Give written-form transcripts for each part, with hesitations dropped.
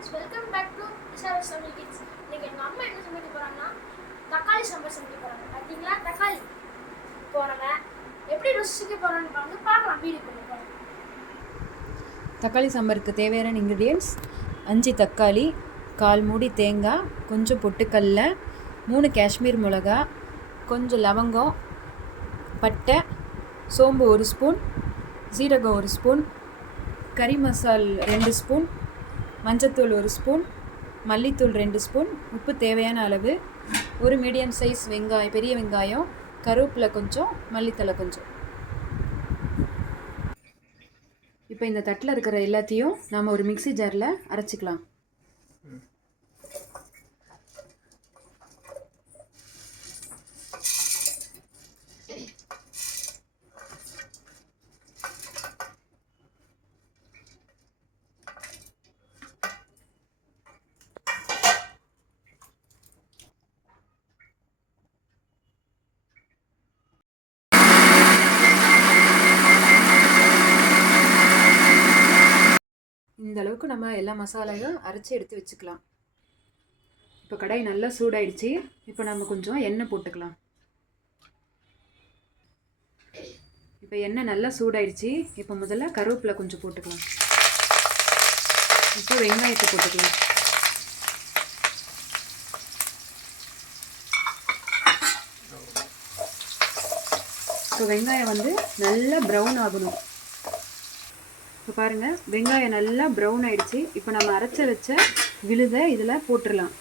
Friends, welcome back to SRS சமையல் kids. இன்னைக்கு எங்கள் அம்மா என்ன சமைக்க போகிறாங்கன்னா தக்காளி சாம்பார் சமைக்க போகிறாங்க. பார்த்தீங்களா, தக்காளி போகிறாங்க. எப்படி ருசிக்க போகிறான்னு பார்க்கலாம். வீடியோ பண்ணி போகிறாங்க. தக்காளி சாம்பாருக்கு தேவையான இன்க்ரீடியன்ட்ஸ் 5 தக்காளி, 1/4 மூடி தேங்காய், கொஞ்சம் பொட்டுக்கடலை, 3 காஷ்மீர் மிளகா, கொஞ்சம் லவங்கம், பட்டை, சோம்பு 1 ஸ்பூன், சீரகம் 1 ஸ்பூன், கறி மசால் 2 ஸ்பூன், மஞ்சத்தூள் 1 ஸ்பூன், மல்லித்தூள் 2 ஸ்பூன், உப்பு தேவையான அளவு, ஒரு மீடியம் சைஸ் வெங்காயம், பெரிய வெங்காயம், கருவேப்பிலை கொஞ்சம், மல்லித்தலை கொஞ்சம். இப்போ இந்த தட்டில் இருக்கிற எல்லாத்தையும் நாம் ஒரு மிக்ஸி ஜாரில் அரைச்சிக்கலாம். இந்த அளவுக்கு நம்ம எல்லா மசாலையும் அரைச்சி எடுத்து வச்சுக்கலாம். இப்போ கடாய் நல்லா சூடாயிடுச்சு. இப்போ நம்ம கொஞ்சம் எண்ணெய் போட்டுக்கலாம். இப்போ எண்ணெய் நல்லா சூடாயிடுச்சு. இப்போ முதல்ல கருவேப்பிலை கொஞ்சம் போட்டுக்கலாம். இப்போ வெங்காயத்தை போட்டுக்கலாம். இப்போ வெங்காயம் நல்லா ப்ரௌன் ஆகணும். இப்போ பாருங்கள், வெங்காயம் நல்லா ப்ரௌன் ஆகிடுச்சு. இப்போ நம்ம அரைச்சி வச்ச விழுதை இதில் போட்டுடலாம்.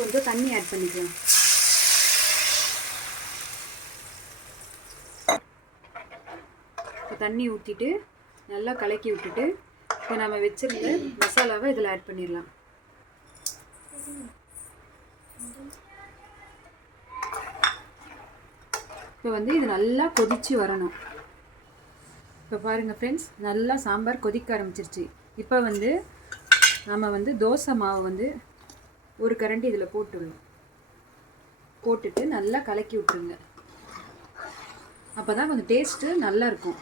கொஞ்சம் தண்ணி ஆட் பண்ணிக்கலாம். இப்போ தண்ணி ஊற்றிட்டு நல்லா கலக்கி விட்டுட்டு இப்போ நம்ம வச்சுருந்த மசாலாவை இதில் ஆட் பண்ணிடலாம். இப்போ இது நல்லா கொதிச்சு வரணும். இப்போ பாருங்கள் ஃப்ரெண்ட்ஸ், நல்லா சாம்பார் கொதிக்க ஆரம்பிச்சிருச்சு. இப்போ நம்ம தோசை மாவு ஒரு கரண்டி இதில் போட்டுட்டு நல்லா கலக்கி விட்டுருங்க. அப்போ தான் கொஞ்சம் டேஸ்ட்டு நல்லா இருக்கும்.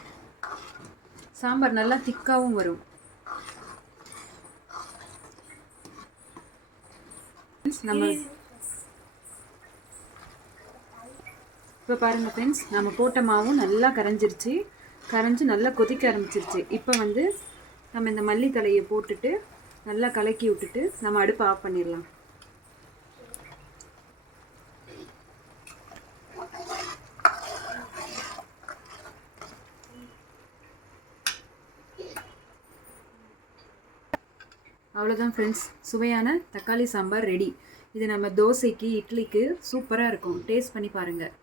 சாம்பார் நல்லா திக்காகவும் வரும். நம்ம இப்போ பாருங்கள் ஃப்ரெண்ட்ஸ், நம்ம போட்ட மாவும் நல்லா கரைஞ்சி நல்லா கொதிக்க ஆரம்பிச்சிருச்சு. இப்போ நம்ம இந்த மல்லித்தலையை போட்டுட்டு நல்லா கலக்கி விட்டுட்டு நம்ம அடுப்பை ஆஃப் பண்ணிடலாம். அவ்வளோதான் ஃப்ரெண்ட்ஸ், சுவையான தக்காளி சாம்பார் ரெடி. இது நம்ம தோசைக்கு, இட்லிக்கு சூப்பராக இருக்கும். டேஸ்ட் பண்ணி பாருங்கள்.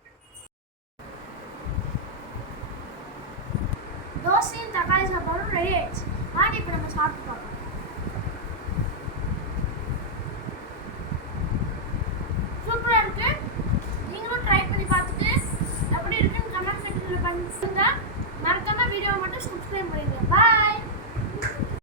தோசையும் தக்காளி சாம்பாரும் ரெடி ஆயிடுச்சு. வாங்க இப்போ நம்ம சாப்பிட்டு பார்க்கலாம்.